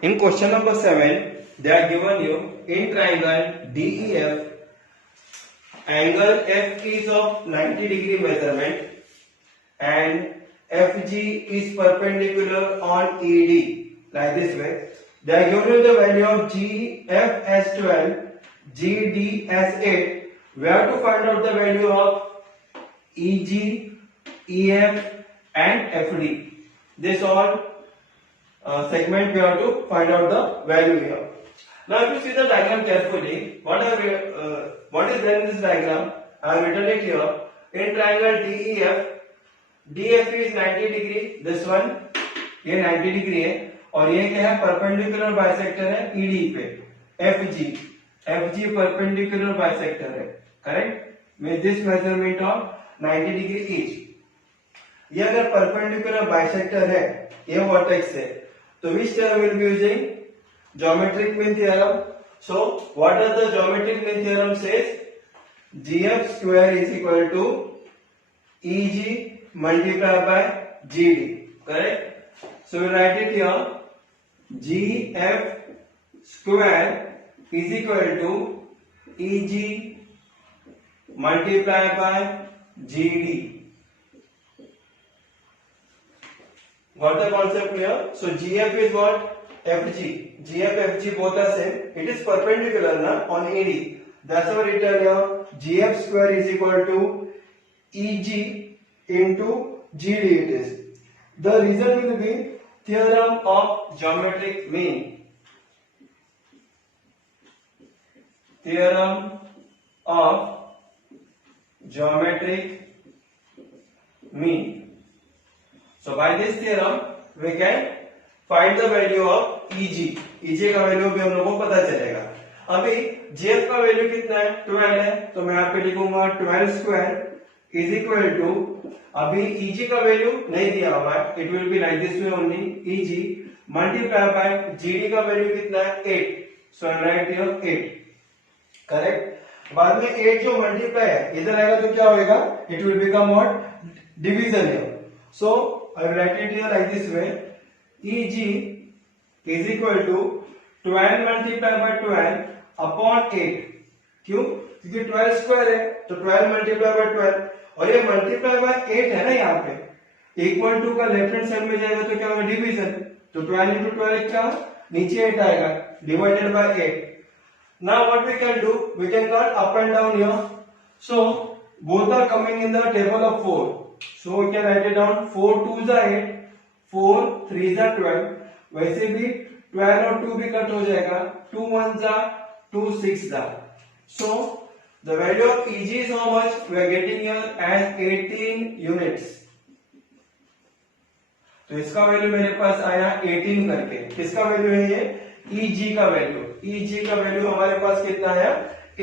In question number 7, they are given you in triangle DEF, angle F is of 90-degree measurement and FG is perpendicular on ED, like this way. They are given you the value of GF as 12, GD as 8. We have to find out the value of EG, EF and FD. This all segment we have to find out the value here. Now if you see the diagram carefully, what is there in this diagram? I have written it here. In triangle DEF, DF is 90 degree, this one ये 90 डिग्री है और ये क्या है perpendicular bisector है ED पे FG perpendicular bisector है correct with this measurement of 90 degree each. ये अगर परपेंडिकुलर बाइसेक्टर है ये वर्टेक्स है तो which theorem will be using geometric mean theorem. So what does the geometric mean theorem says GF square is equal to EG multiplied by GD, correct? So we write it here, GF square is equal to EG multiplied by GD. Got the concept here? So GF is what? FG. GF, FG both are same. It is perpendicular na on ED. That's why written here, GF square is equal to EG into GD it is. The reason will be theorem of geometric mean. Theorem of geometric mean. So by this theorem we can find the value of EG. EG का वैल्यू भी हम लोगों को पता चलेगा। अभी GF का value कितना है 12 है तो मैं यहाँ पे लिखूंगा 12 स्क्वायर इज इक्वल टू अभी EG का वैल्यू नहीं दिया हुआ है it will be like this way only EG multiply by GD का वैल्यू कितना है 8 सो आई राइट हियर 8 करेक्ट। बाद में 8 जो मल्टीप्लाई है इधर आएगा तो क्या होगा it will become what division here so I will write it here like this way EG is equal to 12 multiply by 12 upon 8 क्यों क्योंकि 12 स्क्वायर है तो 12 मल्टीप्लाई बाय 12 और ये मल्टीप्लाई बाय 8 है ना यहाँ पे इक्वल टू का लेफ्ट हैंड साइड में जाएगा तो क्या होगा डिवीजन तो 12 इंटू 12 क्या नीचे 8 आएगा divided by 8। Now what we can do we can cut up and down here so both are coming in the table of 4 so we can write it down 4 2 जा 8 4 3 जा 12 वैसे भी 12 और 2 भी कट हो जाएगा 2 1 जा 2 6 जा so the value of EG is how much we are getting here as 18 units तो इसका वैल्यू मेरे पास आया 18 करके किसका वैल्यू है ये EG का वैल्यू हमारे पास कितना है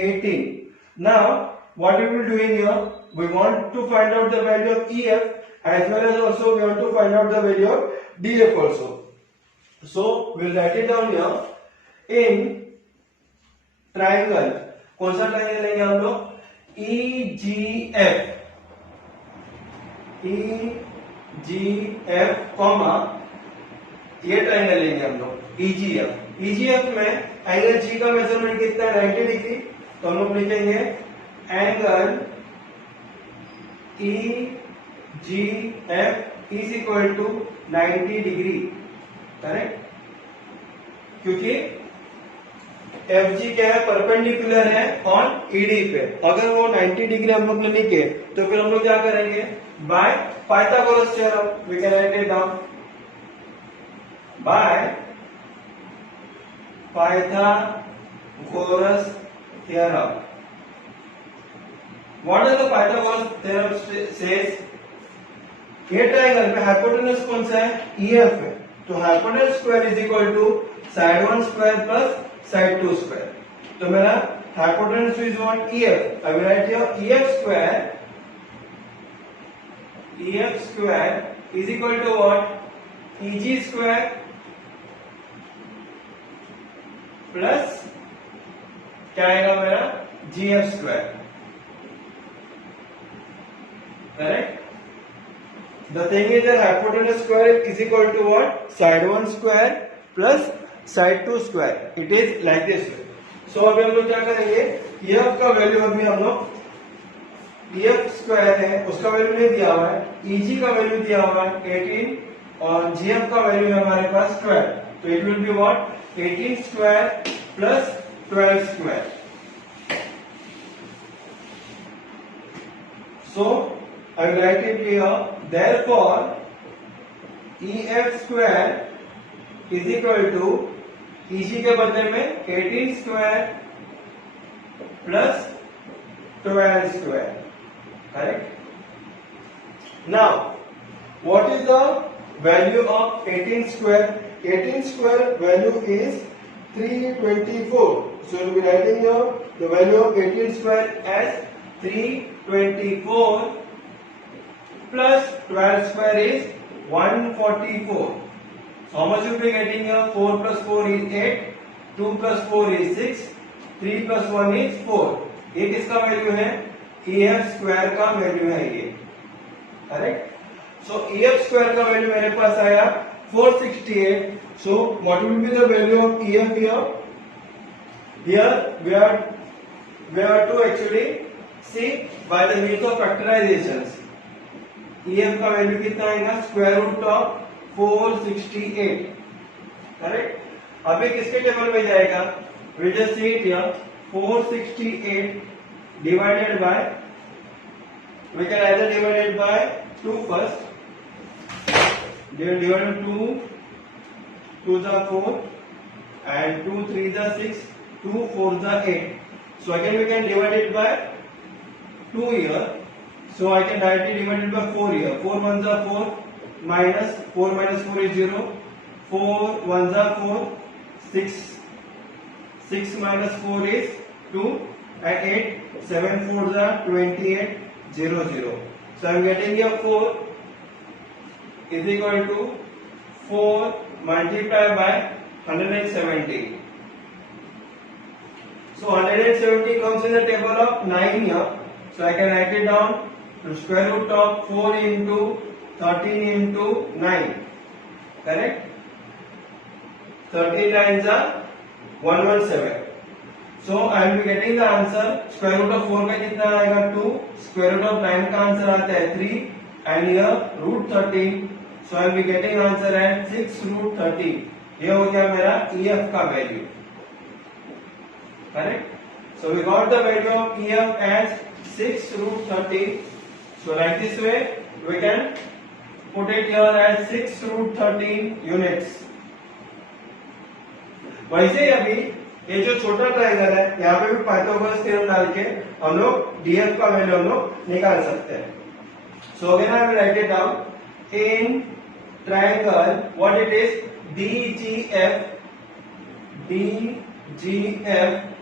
18। now what we will doing here we want to find out the value of EF as well as also we want to find out the value of DF also so we'll write it down here in triangle कौन सा ट्राइंगल लेंगे हम लोग EGF comma ये ट्राइंगल लेंगे हम लोग EGF में एंगल G का मेजरमेंट कितना है 90 डिग्री तो हम लोग लिखेंगे angle EGF is equal to 90 degree correct क्योंकि FG क्या है परपेंडिकुलर है ऑन ED पे अगर वो 90 डिग्री हम लोग ने लिखे तो फिर हम लोग क्या करेंगे by Pythagoras theorem we can write it down by Pythagoras theorem. What is the Pythagoras theorem says ये ट्रायंगल पे हाइपोटेनस कौन सा है EF है तो hypotenuse square is equal to side 1 square plus side 2 square तो मेरा hypotenuse is what EF I will write here EF square is equal to what EG square plus क्या आएगा मेरा GF square correct. The thing is that hypotenuse square is equal to what? Side 1 square plus side two square, it is like this way. So अभी हम लोग क्या करेंगे, EF का वैल्यू अभी हम लोग, EF स्क्वायर है उसका वैल्यू नहीं दिया हुआ है, EG का वैल्यू दिया हुआ है 18 और GF का वैल्यू है हमारे पास 12, तो it will be what, 18 square plus 12 square. So I will write it here. Therefore, EF square is equal to EG के बदले में 18 square plus 12 square, correct. Now, what is the value of 18 square? 18 square value is 324. So we will be writing here the value of 18 square as 324 plus 12 square is 144. So how much you will be getting here? 4 plus 4 is 8, 2 plus 4 is 6, 3 plus 1 is 4. ये किसका वैल्यू है? EF square का वैल्यू है ये, करेक्ट। सो EF square का वैल्यू मेरे पास आया 468. So what will be the value of EF here? Here we have to actually see by the means of factorizations. EF का वैल्यू कितना आएगा? Square root of 468, correct. अभी किसके टेबल में जाएगा? We just see it here, 468 divided by, we can either divide it by 2 first, divide by 2, 2 the 4 and 2 3 the 6, 2 4 the 8. So again we can divide it by 2 here. So I can directly divide it by 4 here. 4 1s are 4, minus 4 minus 4 is 0. 4 1s are 4, 6. 6 minus 4 is 2 and 8. 7 4s are 28, 0 0. So I am getting here 4 is equal to 4 multiplied by 170. So 170 comes in the table of 9 here. So I can write it down. The square root of 4 into 13 into 9, correct? 13 9s are 117. So I will be getting the answer. Square root of 4 का कितना आएगा? 2. Square root of 9 का आंसर आता है 3 and here root 13. So I will be getting answer at 6 root 13. ये हो गया मेरा EF का value, correct. So we got the value of EF as 6 root 13. So like this way we can put it here as 6 root 13 units. वैसे ही अभी ये जो छोटा ट्राइंगल है यहाँ पे भी पाइथागोरस थ्योरम डाल के हम लोग DF का वैल्यू हम लोग निकाल सकते हैं। So again I will write it down. In triangle, what it is? DGF,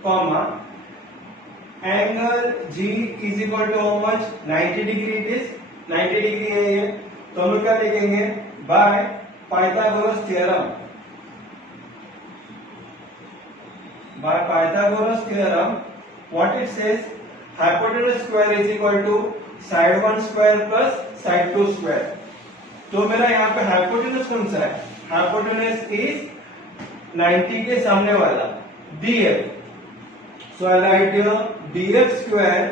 comma, angle G is equal to how much? 90 degree it is. 90 degree है ये, तो हम लोग क्या लिखेंगे? By Pythagoras theorem. By Pythagoras theorem, what it says? Hypotenuse square is equal to side 1 square plus side 2 square. तो मेरा यहाँ पे hypotenuse कौन सा है? Hypotenuse is 90 के सामने वाला DF. So I write here DF square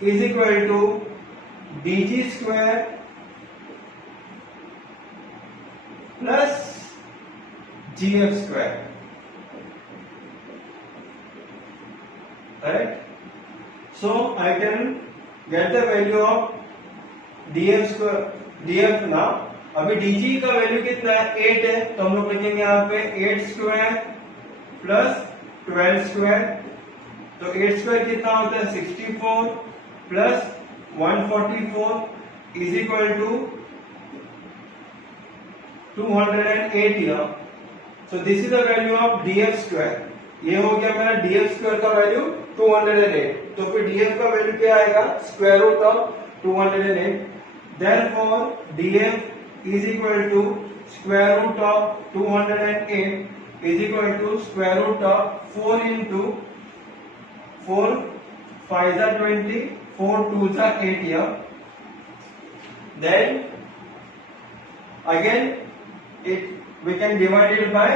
is equal to DG square plus GF square. Correct? So I can get the value of DF square, DF now. अभी DG का वैल्यू कितना है? 8 है, तो हम लोग लिखेंगे यहाँ पे 8 स्क्वायर प्लस 12 स्क्वायर। तो 8 स्क्वायर कितना होता है? 64 plus 144 is equal to 208 here. So this is the value of DF square. ये हो गया मेरा DF स्क्वायर का वैल्यू 208. तो फिर DF का वैल्यू क्या आएगा? Square root of 208. Therefore DF is equal to square root of 208 is equal to square root of 4 into 4 5 are 20, 4 2s are 8 here. Then again we can divide it by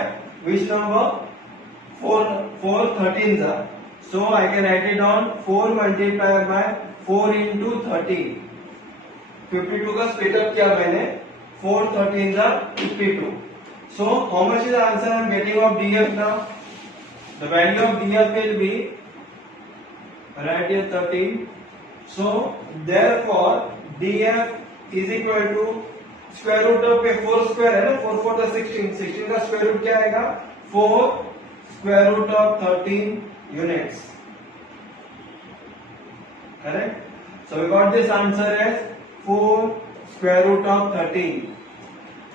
which number? 4 13s are. So I can write it down 4 multiplied by 4 into 13. 52 का split up किया मैंने, 4 13s are 52. So how much is the answer I am getting of DF now? The value of DF will be, right here 13. So therefore DF is equal to square root of 4 square है ना, 4 4 का 16, 16 का square root क्या आएगा? 4 square root of 13 units. Correct? So we got this answer as 4 square root of 13.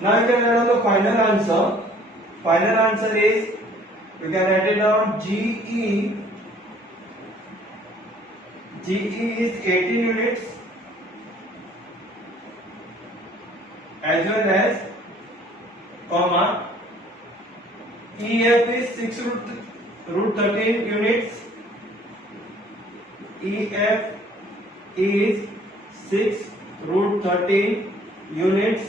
Now you can write down the final answer. Final answer is, we can write it down GE. GE is 18 units as well as comma EF is 6 root 13 units. EF is 6 root 13 units,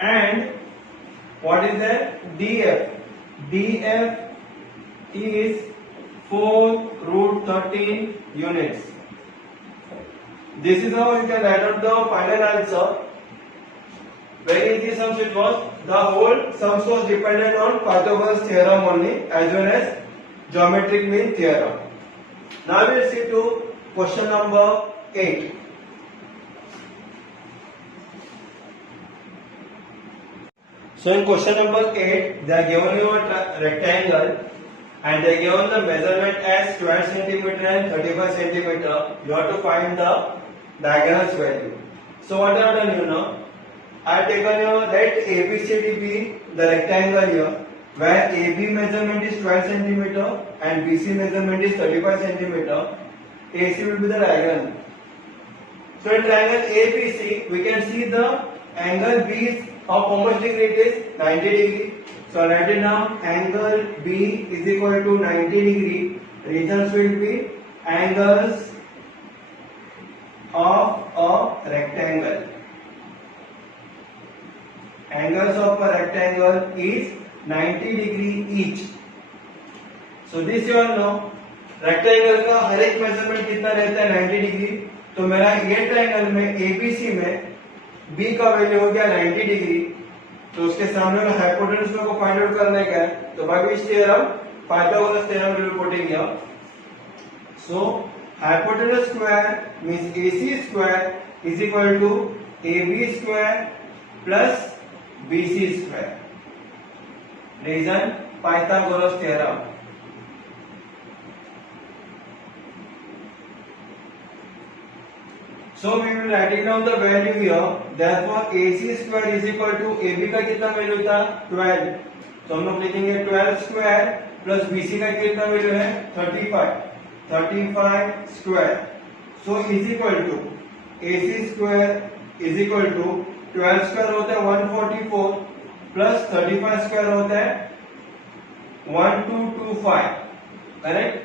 and what is that? DF. DF is 4 root 13 units. This is how you can write out the final answer. Very easy sums it was. The whole sums was dependent on Pythagoras theorem only as well as geometric mean theorem. Now we will see to question number 8. So in question number 8, they are given you a rectangle and they are given the measurement as 12 cm and 35 cm. You have to find the diagonals value. So what I have done, you know, I have taken your, let ABCD be the rectangle here, where AB measurement is 12 cm and BC measurement is 35 cm. AC will be the diagonal. So in triangle ABC, we can see the angle B is of how much degree it is? 90 degree. So I write it down, angle B is equal to 90 degree. Regions will be angles of a rectangle. Angles of a rectangle is 90 degree each. So this you all know. Rectangle का हर एक मेजरमेंट कितना रहता है? 90 डिग्री. तो मेरा ये ट्रायंगल में ABC में B का वैल्यू हो गया 90 डिग्री. तो उसके सामने का हाइपोटेन्यूज मेरे को फाइंड आउट करने का है. तो by which theorem? Pythagoras theorem will be putting here. So hypotenuse square means AC square is equal to AB square plus BC square. Reason Pythagoras theorem. So we will writing down the value here. Therefore AC square is equal to AB का कितना वैल्यू था? 12. तो हम लोग लिखेंगे 12 square plus BC का कितना वैल्यू है? 35. 35 square. So is equal to AC square is equal to 12 स्क्वायर होता है 144 प्लस 35 स्क्वायर होता है 1225. Correct?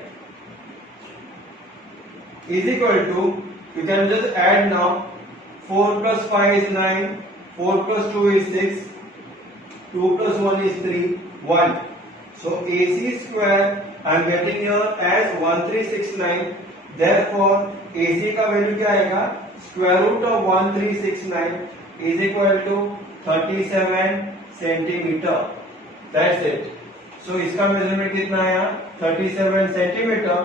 Is equal to, you can just add now. 4 plus 5 is 9, 4 plus 2 is 6, 2 plus 1 is 3, 1. So AC square I am getting here as 1369. Therefore AC का value क्या आएगा? Square root of 1369 is equal to 37 centimeter. That's it. So इसका मेजरमेंट कितना आया? 37 centimeter.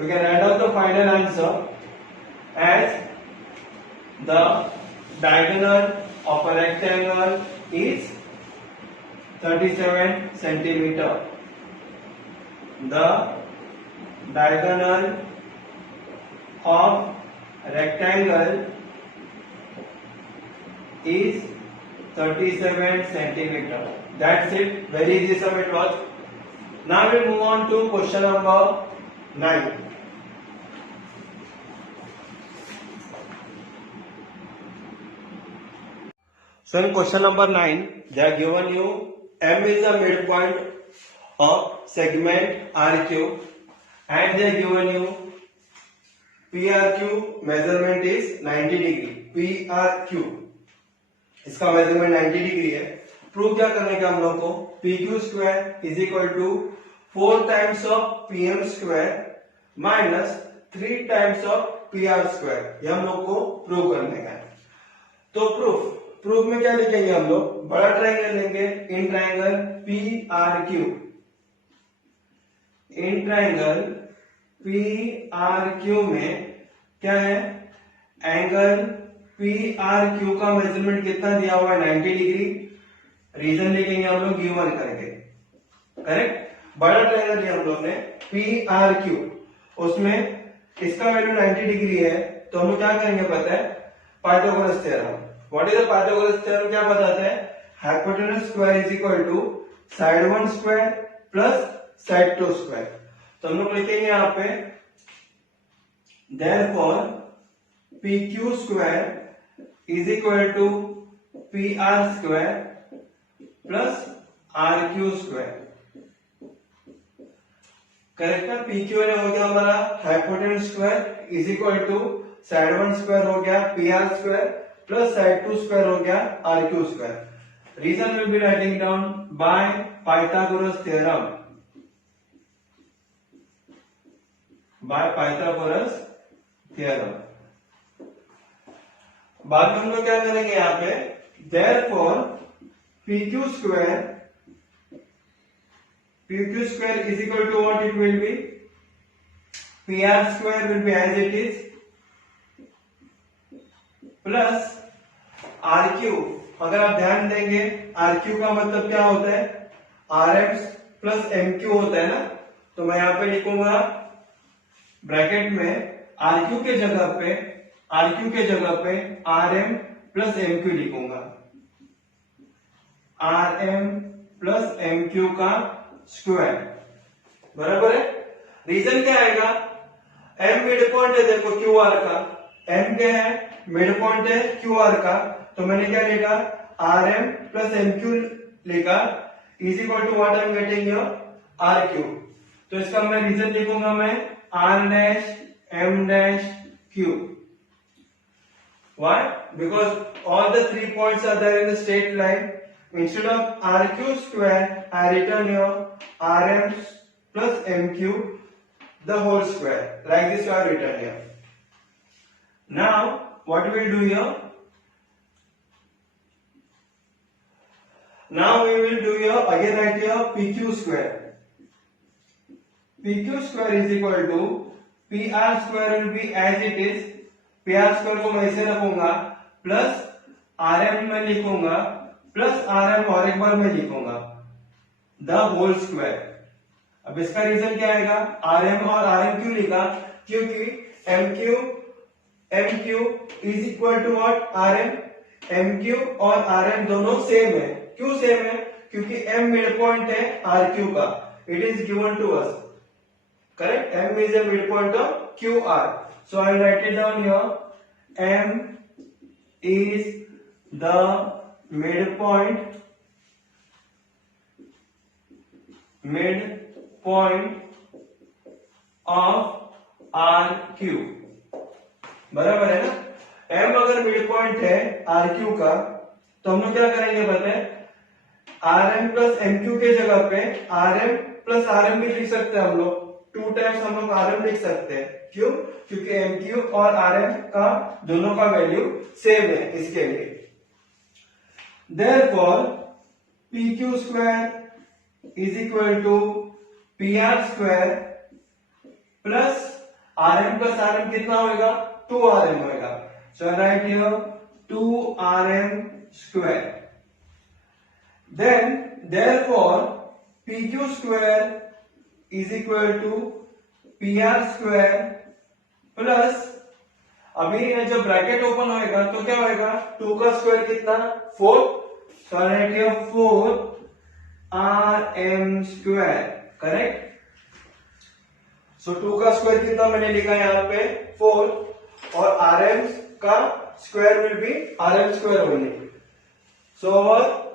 We can add up the final answer as the diagonal of a rectangle is 37 centimeter. The diagonal of rectangle is 37 centimeter. That's it. Very easy sum it was. Now we move on to question number 9. So in question number 9, they are given you M is the midpoint of segment RQ and they are given you PRQ measurement is 90 degree. PRQ इसका measurement 90 degree है. Prove क्या करने का हम लोग को, P Q square is equal to 4 times of P M square minus 3 times of P R square, ये हम लोग को प्रूव करने का है। तो प्रूफ में क्या लिखेंगे हम लोग, बड़ा ट्राइंगल लेंगे, in triangle P R Q, in triangle P R Q में क्या है, एंगल पी आर क्यू का मेजरमेंट कितना दिया हुआ है, 90 डिग्री। रीजन लिखेंगे हम लोग गिवन करके, करेक्ट। बड़ा ट्राइंगल लिया हम लोग ने पी आर क्यू, उसमें इसका वैल्यू 90 डिग्री है, तो हम लोग क्या करेंगे पता है, Pythagoras theorem. What is the Pythagoras theorem, क्या बताता है, hypotenuse square is equal to side one square plus side two square. तो हम लोग लिखेंगे यहाँ पे therefore P Q square is equal to P R square plus R Q square, correct है। पी क्यू हो गया हमारा hypotenuse square is equal to side one square हो गया P R square plus side two square हो गया R Q square. Reason will be writing down by Pythagoras theorem, by Pythagoras theorem. बाद में हम लोग क्या करेंगे यहाँ पे, therefore P Q square is equal to what it will be, pr square will be as it is plus rq। अगर आप ध्यान देंगे rq का मतलब क्या होता है, rm प्लस mq होता है ना, तो मैं यहां पे लिखूंगा ब्रैकेट में rq के जगह पे rm प्लस mq लिखूंगा, rm प्लस mq का स्क्वायर, बराबर है। रीजन क्या आएगा, m मिड पॉइंट है देखो क्यू आर का, m क्या है, मिड पॉइंट है क्यू आर का, तो मैंने क्या लिखा, R M plus M Q लिखा, is equal to what I am getting your R Q. तो इसका मैं रीजन लिखूंगा मैं R dash M dash Q. Why, because all the 3 points are there in the straight line. Instead of RQ square, I written your RM plus MQ the whole square. Like this I have written here. Now, what we will do here? Now we will do here, again write here PQ square. PQ square is equal to PR square will be as it is. PR square को मैं ऐसे रखूंगा, plus RM में लिखूंगा, plus are M और एक बार मैं लिखूंगा द होल स्क्वायर। अब इसका रीजन क्या आएगा, आर एम और आर एम क्यों लिखा, क्योंकि M Q is equal to what, R M Q और आर एम दोनों सेम है। क्यों सेम है, क्योंकि एम मिड पॉइंट है आर क्यू का, it is given to us, correct. M is the midpoint of Q R, so I write it down here, M is the midpoint of RQ, बराबर है ना। M अगर mid point है RQ का, तो हम लोग क्या करेंगे पता है, RM प्लस MQ के जगह पे RM प्लस RM भी लिख सकते हैं हम लोग, 2 टाइम्स हम लोग RM लिख सकते हैं। क्यों, क्योंकि MQ और RM का दोनों का वैल्यू सेम है इसके लिए। Therefore, PQ square is equal to PR square plus RM plus RM कितना होगा, 2RM होगा। So I write here 2RM square. Then therefore PQ square is equal to PR square plus, अभी जब ब्रैकेट ओपन होएगा तो क्या होएगा, 2 का स्क्वायर कितना, 4, so I write here 4 RM square, correct. So 2 का स्क्वायर कितना मैंने लिखा यहाँ पे 4, और RM का square will B RM square only. So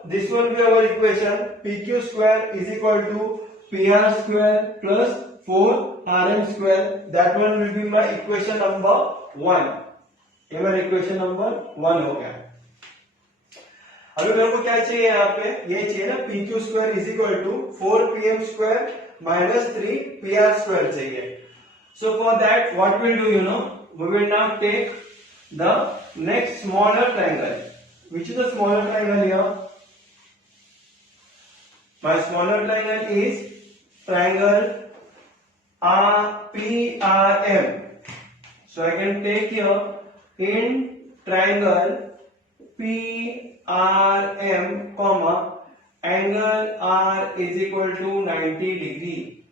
this will be our equation, PQ square is equal to PR square plus 4 RM square. That one will be my equation number 1. ये मेरा इक्वेशन नंबर 1 हो गया। अभी मेरे को क्या चाहिए यहाँ पे, ये चाहिए ना P Q square is equal to 4pm square minus 3pr square चाहिए. So for that what we'll do, we will now take the next smaller triangle. Which is the smaller triangle here? My smaller triangle is triangle PRM. So I can take here in triangle PRM, comma, angle R is equal to 90 degree.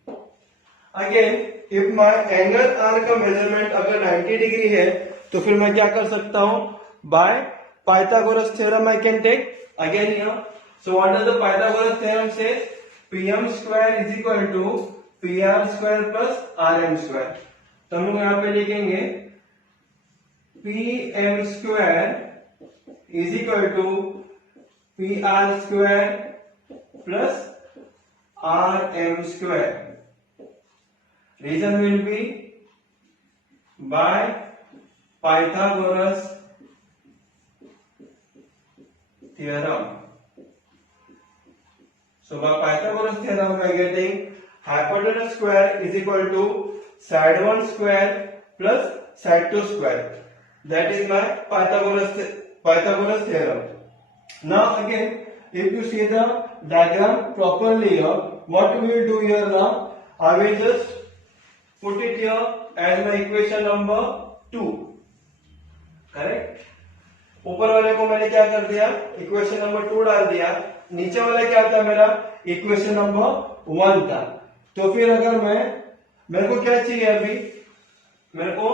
Again, if my angle R का मेजरमेंट अगर 90 डिग्री है तो फिर मैं क्या कर सकता हूं, by Pythagoras theorem I can take again here. So what does the Pythagoras theorem say, pm square is equal to pr square plus rm square. तो हम लोग यहाँ पे लिखेंगे pm square is equal to pr square plus rm square. Reason will be by Pythagoras theorem. So by Pythagoras theorem we are getting hypotenuse square is equal to side 1 square plus side 2 square. That is my Pythagoras theorem. Now again, if you see the diagram properly here, what we will do here now, I will just put it here as my equation number 2. करेक्ट. ऊपर वाले को मैंने क्या कर दिया, equation number 2 डाल दिया. नीचे वाला क्या था मेरा, इक्वेशन नंबर 1 था. तो फिर अगर मेरे को क्या चाहिए अभी, मेरे को,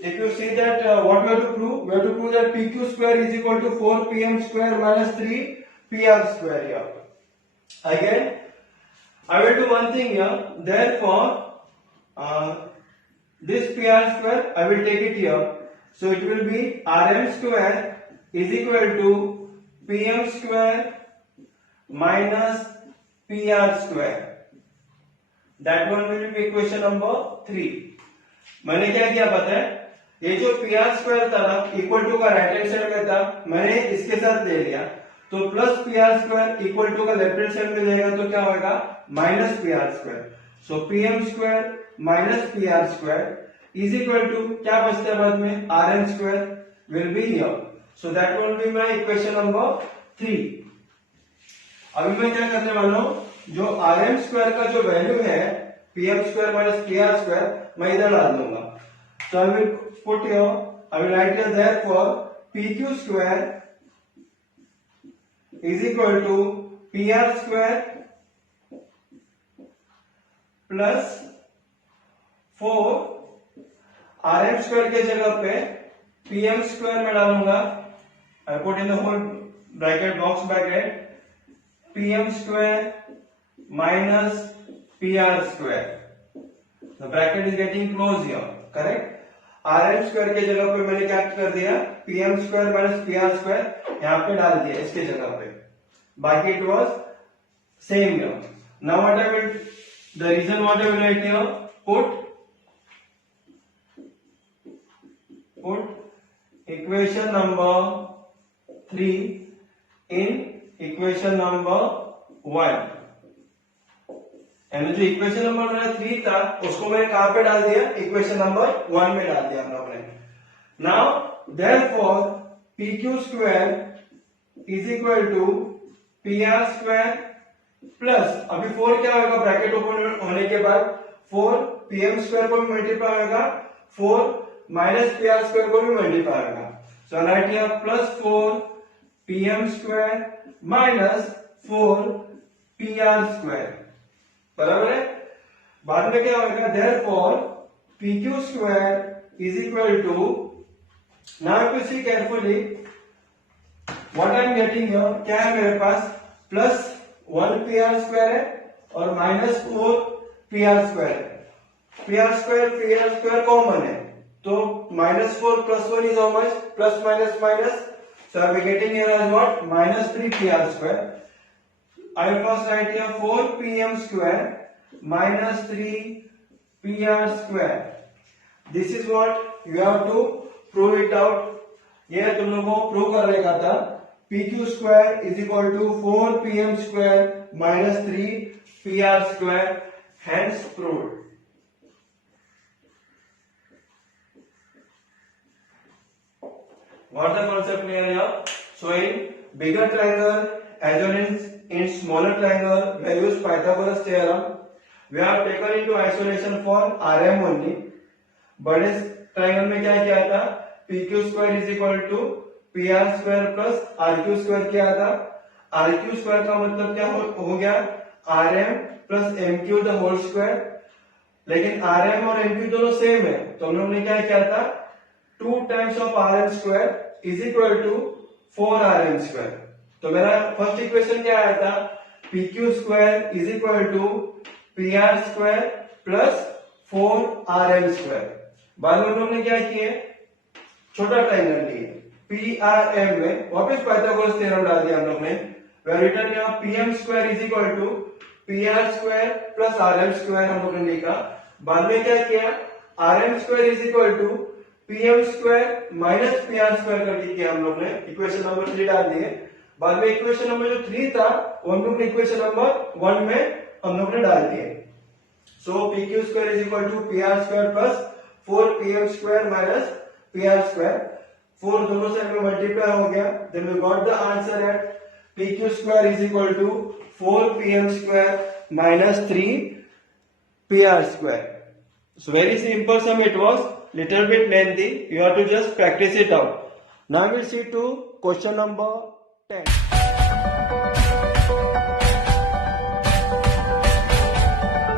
if you see that what we have to prove that pq square is equal to 4pm square minus 3pr square here. Again, I will do one thing here. Therefore, this pr square I will take it here, so it will be rm square is equal to pm square minus pr square. That one will be equation number 3. मैंने क्या किया पता है, ये जो pr square था ना equal to का राइट हैंड साइड में था, मैंने इसके साथ ले लिया. तो plus pr square equal to का लेफ्ट हैंड साइड में जाएगा तो क्या होगा, minus pr square. So pm square minus pr square is equal to क्या बचता है बाद में, rm square will be here. So that will be my equation number 3. अभी मैं क्या करने वाला हूं, जो rm स्क्वायर का जो वैल्यू है pm square minus pr square मैं इधर डाल दूंगा. So I will put here, I will write here therefore pq square is equal to pr square plus 4 rm square के जगह पे pm स्क्वायर में डालूंगा. I put in the whole bracket box bracket pm square minus pr square. The bracket is getting close here. Correct. rm square के जगह पे मैंने क्या कर दिया, pm square minus pr square यहाँ पे डाल दिया इसके जगह पे. बाकी it was same here. Now what I will, the reason what I will write here, put equation number 3 in equation number 1. यानी जो इक्वेशन नंबर 3 था उसको मैंने कहां पे डाल दिया, इक्वेशन नंबर 1 में डाल दिया हम लोगों ने. Now therefore pq square is equal to pr square plus, अभी 4 क्या होगा, ब्रैकेट ओपन होने के बाद 4 pm स्क्वायर को भी मल्टीप्लाई होगा, 4 माइनस pr स्क्वायर को भी मल्टीप्लाई होगा. So write here plus 4 pm square minus 4 pr square. बराबर है. बाद में क्या होगा, therefore pq square is equal to, now if you see carefully what I am getting here, क्या है मेरे पास, प्लस 1 pr स्क्वायर है और माइनस 4 pr स्क्वायर है. pr स्क्वायर कॉमन है तो minus 4 plus 1 is how much, plus minus minus. So I am getting here as what, minus 3 pr square. I will first write here 4 pm square minus 3 pr square. This is what you have to prove it out. ये तुम लोगों को प्रूव करने का था PQ square is equal to 4PM square minus 3PR square, hence proved. What the concept clear here? So in bigger triangle as well as in smaller triangle, we use Pythagoras theorem. We have taken into isolation for RM only. बड़े ट्राइंगल में क्या किया था? PQ square is equal to PR square plus RQ square किया था. RQ square का मतलब क्या हो गया? RM plus MQ the whole square. लेकिन RM और MQ दोनों सेम है, तो हम लोग ने क्या किया था? 2 times of RM square is equal to 4RM square. तो मेरा फर्स्ट इक्वेशन क्या आया था? PQ square is equal to PR square plus 4RM square. बाद में हम लोग ने क्या किए? छोटा ट्राइंगल लिए, PRM में वापस पाइथागोरस थ्योरम डाल दिया हम लोग ने. We have written here PM square is equal to PR square plus RM square हम लोग ने लिखा. बाद में क्या किया? RM square is equal to PM square minus PR square करके किया हम लोग ने. इक्वेशन नंबर 3 डाल दिए. बाद में इक्वेशन नंबर जो 3 था वो हम लोग ने इक्वेशन नंबर 1 में हम लोग ने डाल दिए. सो PQ square is equal to PR square plus 4PM square minus PR square. 4 दोनों साइड में मल्टीप्लाई हो गया. Then we got the answer at PQ square is equal to 4PM square minus 3PR square. So very simple sum it was, little bit lengthy. You have to just practice it out. Now we'll see to question number 10.